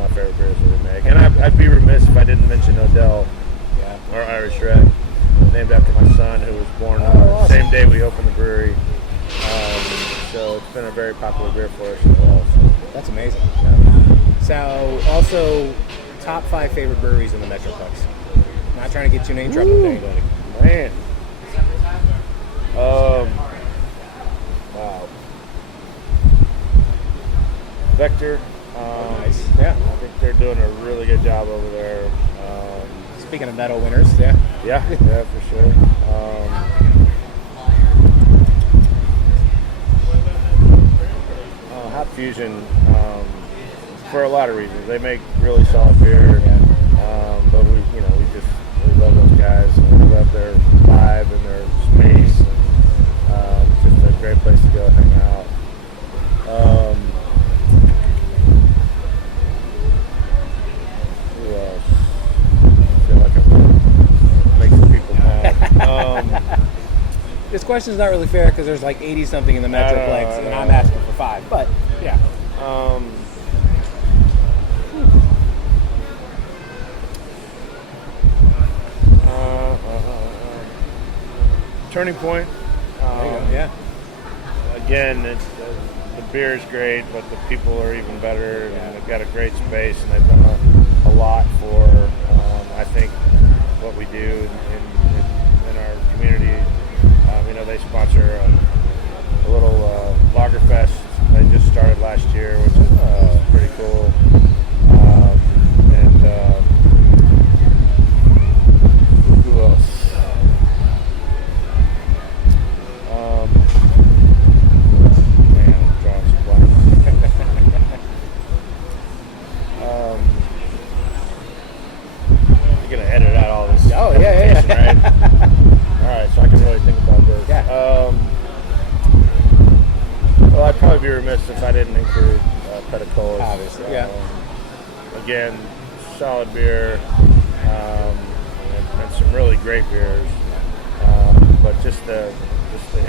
my favorite beers that we make. And I'd be remiss if I didn't mention Odell, our Irish Red, named after my son, who was born the same day we opened the brewery. So it's been a very popular beer for us as well. So. That's amazing. Yeah. So, also, top 5 favorite breweries in the Metroplex. Not trying to get you in any trouble with anybody. Man. Wow. Vector. Nice. Yeah. I think they're doing a really good job over there. Speaking of medal winners, yeah. Yeah, for sure. Hop Fusion, for a lot of reasons. They make really solid beer, but we love those guys. And we love their vibe and their space, and just a great place to go hang out. Who else? I feel like I'm making people mad. This question's not really fair because there's like 80 something in the Metroplex, and I'm asking for 5. But yeah. Turning Point. Again, the beer is great, but the people are even better, and they've got a great space, and they've done a lot for, I think, what we do in our community. They sponsor a little lager fest they just started last year, which is pretty cool. Who else? Man, I'm drawing some blanks. You're gonna edit out all this. Oh yeah. Right? All right, so I can really think about this. Yeah. Well, I'd probably be remiss if I didn't include Pedicolas. Obviously, yeah. Again, solid beer, and some really great beers. But just the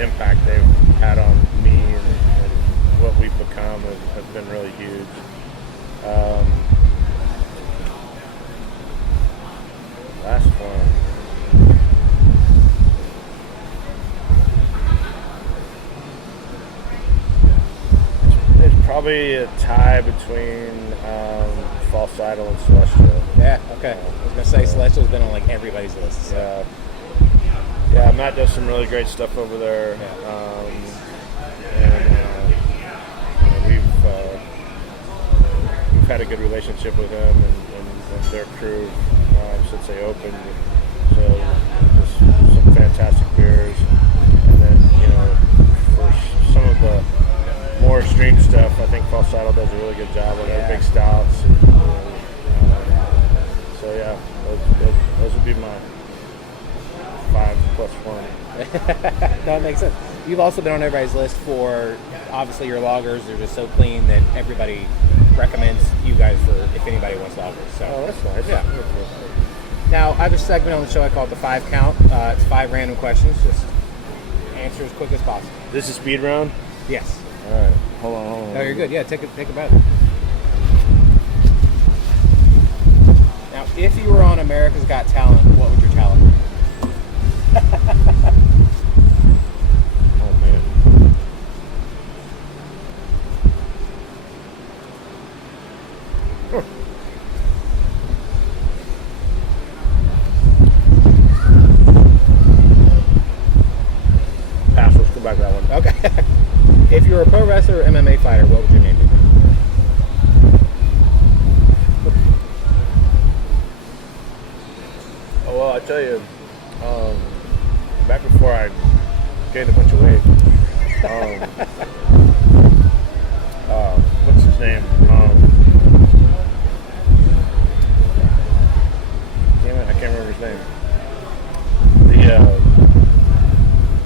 impact they've had on me and what we've become has been really huge. Last one. Probably a tie between False Idol and Celestial. Yeah, okay. I was going to say Celestial's been on like everybody's list. So. Matt does some really great stuff over there. We've had a good relationship with them and their crew since they opened. So just some fantastic beers. And then, for some of the more extreme stuff, I think False Idol does a really good job with their big stouts. And, those would be my 5 plus 1. That makes sense. You've also been on everybody's list for, obviously, your lagers. They're just so clean that everybody recommends you guys for if anybody wants lagers. So. Oh, that's nice. Yeah. Now, I have a segment on the show I call it the 5 count. It's 5 random questions. Just answer as quick as possible. This is speed round? Yes. All right. Hold on. No, you're good. Yeah, take a bite. Now, if you were on America's Got Talent, what would your talent be? Oh, man. Pass. Let's go back to that one. Okay. If you were a pro wrestler or MMA fighter, what would your name be? Oh, well, I tell you, back before I gained a bunch of weight, what's his name? Damn it, I can't remember his name. The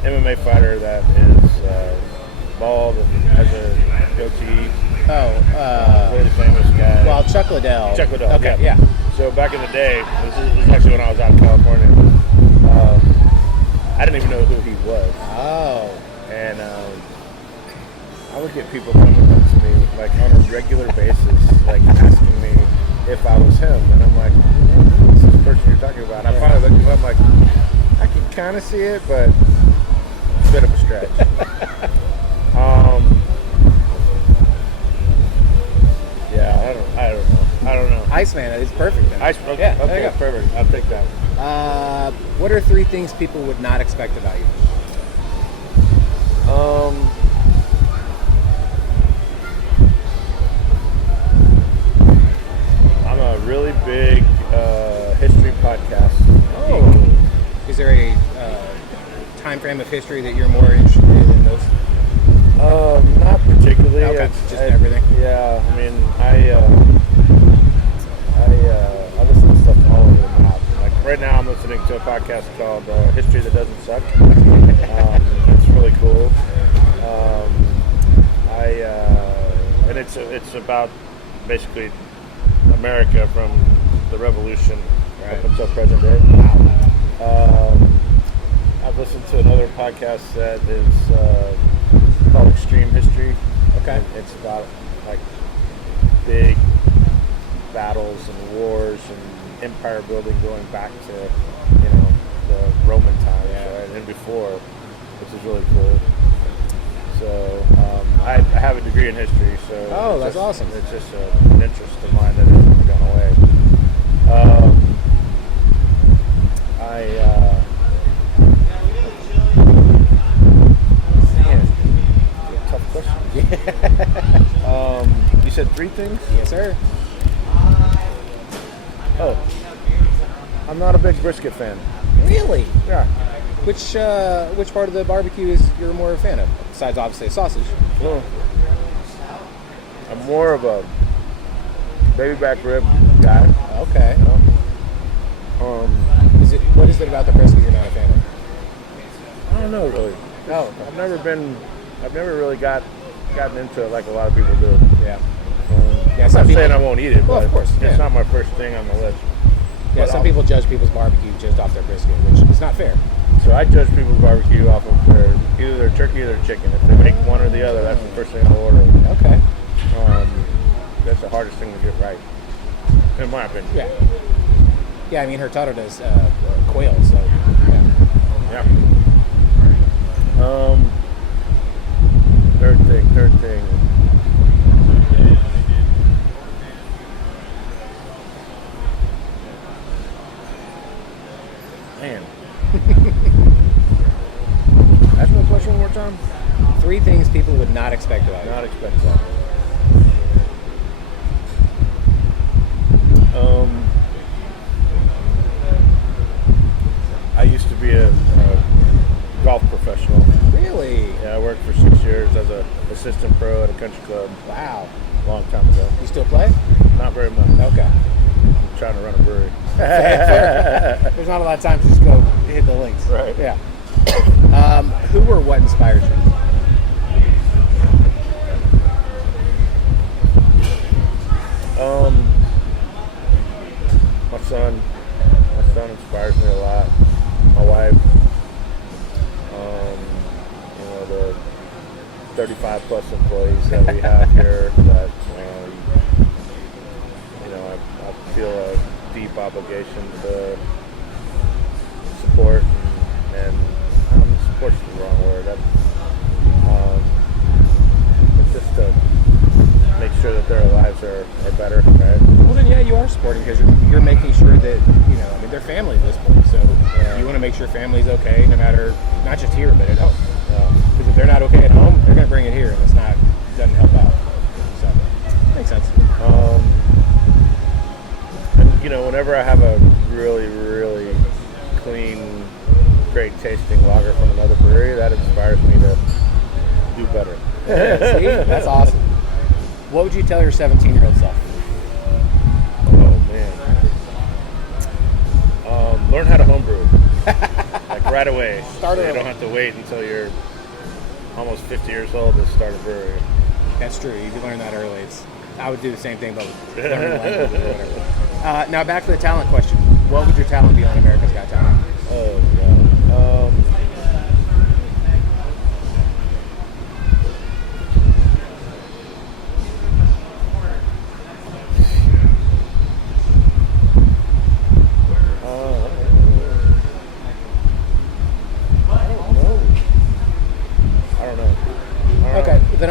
MMA fighter that is bald and has a goatee. Really famous guy. Well, Chuck Liddell. Chuck Liddell. Okay, yeah. So back in the day, this is actually when I was out in California. I didn't even know who he was. Oh. And I would get people coming up to me like on a regular basis, like asking me kind of see it, but it's a bit of a stretch. Yeah, I don't know. Iceman is perfect. Then. Ice, okay, Yeah, there okay, you go. perfect. I'll take that. What are 3 things people would not expect about you? I'm a really big history podcast. Oh. Is there a time frame of history that you're more interested in those? Not particularly. Okay, just everything. Yeah, I mean, I listen to stuff all over the map. Like right now, I'm listening to a podcast called "History That Doesn't Suck." It's really cool. And it's about basically America from the Revolution up until present day. I've listened to another podcast that is called Extreme History. Okay. It's about like big battles and wars and empire building going back to the Roman times, right, and before, which is really cool. So I have a degree in history, so that's awesome. It's just an interest of mine that hasn't gone away. Tough question. You said 3 things? Yes, sir. Oh, I'm not a big brisket fan. Really? Yeah. Which part of the barbecue is you're more a fan of? Besides, obviously, sausage. Well, I'm more of a baby back rib guy. Okay. What is it about the brisket you're not a fan of? I don't know really. Oh, I've never really gotten into it like a lot of people do. Yeah. I'm not saying I won't eat it, well, but of course, it's not my first thing on the list. Yeah, But some people judge people's barbecue just off their brisket, which is not fair. So I judge people's barbecue off of either their turkey or their chicken. If they make one or the other, that's the first thing I'll order. Okay. That's the hardest thing to get right, in my opinion. Yeah. Yeah, I mean, Hurtado does quail, so yeah. Third thing. Man. Ask me a question one more time. 3 things people would not expect about you. Not expect that. I used to be a golf professional. Really? Yeah, I worked for 6 years as an assistant pro at a country club. Wow. Long time ago. You still play? Not very much. Okay. I'm trying to run a brewery. There's not a lot of time to just go hit the links. Right. Yeah. Who or what inspires you? My son. My son inspires me a lot. My wife. The 35 plus employees that we have here that I feel a deep obligation to support and support's the wrong word. It's just to make sure that their lives are better, right? Well, then, yeah, you are supporting because you're making sure that, they're family at this point. So you want to make sure family's okay no matter, not just here, but at home. Because if they're not okay at home, they're going to bring it here and doesn't help out. So, makes sense. Whenever I have a really, really clean, great tasting lager from another brewery, that inspires me to do better. Yeah, see? That's awesome. What would you tell your 17-year-old self? Oh, man. Learn how to homebrew. Like right away. Start so early. You don't have to wait until you're almost 50 years old to start a brewery. That's true. You can learn that early. I would do the same thing, but learning language or whatever. Now back to the talent question. What would your talent be on America's Got Talent? Oh, God. I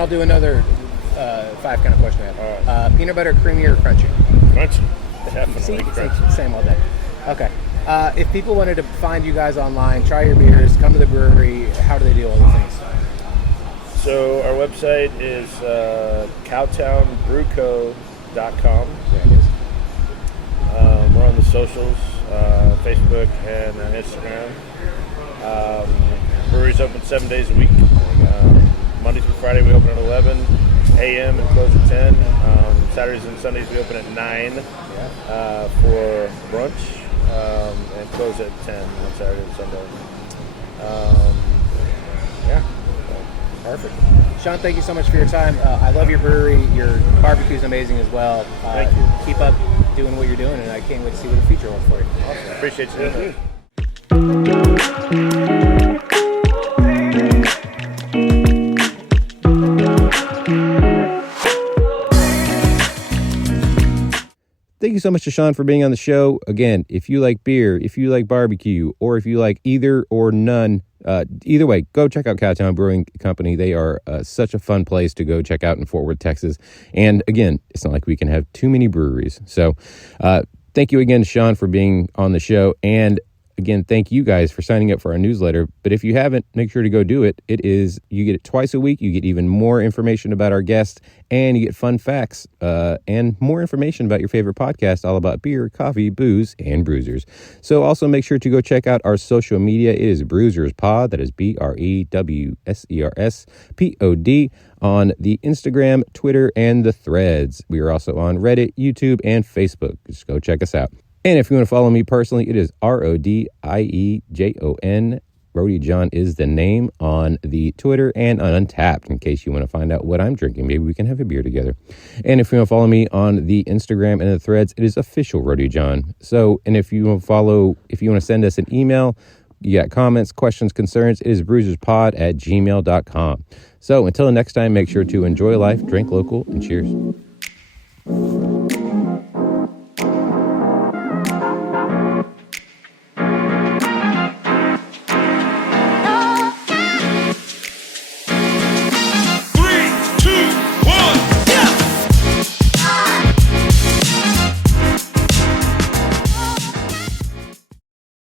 I'll do another 5 kind of question. Peanut butter, creamy, or crunchy? Crunchy. Definitely crunchy. Same all day. Okay. If people wanted to find you guys online, try your beers, come to the brewery, how do they do all these things? So our website is cowtownbrewco.com. There it is. We're on the socials, Facebook and Instagram. Brewery's open 7 days a week. Monday through Friday we open at 11 a.m. and close at 10. Saturdays and Sundays we open at 9 for brunch and close at 10 on Saturday and Sunday. Perfect. Sean, thank you so much for your time. I love your brewery. Your barbecue's amazing as well. Thank you. Keep up doing what you're doing, and I can't wait to see what the future holds for you. Awesome. Appreciate you doing that. Thank you so much to Sean for being on the show. Again, if you like beer, if you like barbecue, or if you like either or none, either way, go check out Cowtown Brewing Company. They are such a fun place to go check out in Fort Worth, Texas. And again, it's not like we can have too many breweries. So thank you again, Sean, for being on the show. And again, thank you guys for signing up for our newsletter. But if you haven't, make sure to go do it. You get it twice a week. You get even more information about our guests, and you get fun facts and more information about your favorite podcast, all about beer, coffee, booze, and Brewsers. So also make sure to go check out our social media. It is Brewsers Pod. That is BREWSERSPOD on the Instagram, Twitter, and the Threads. We are also on Reddit, YouTube, and Facebook. Just go check us out. And if you want to follow me personally, it is RODIEJON. Rodie John is the name on the Twitter and on Untapped, in case you want to find out what I'm drinking. Maybe we can have a beer together. And if you want to follow me on the Instagram and the Threads, it is official Rodie John. So, and if you want to send us an email, you got comments, questions, concerns, it is brewserspod@gmail.com. So until next time, make sure to enjoy life, drink local, and cheers.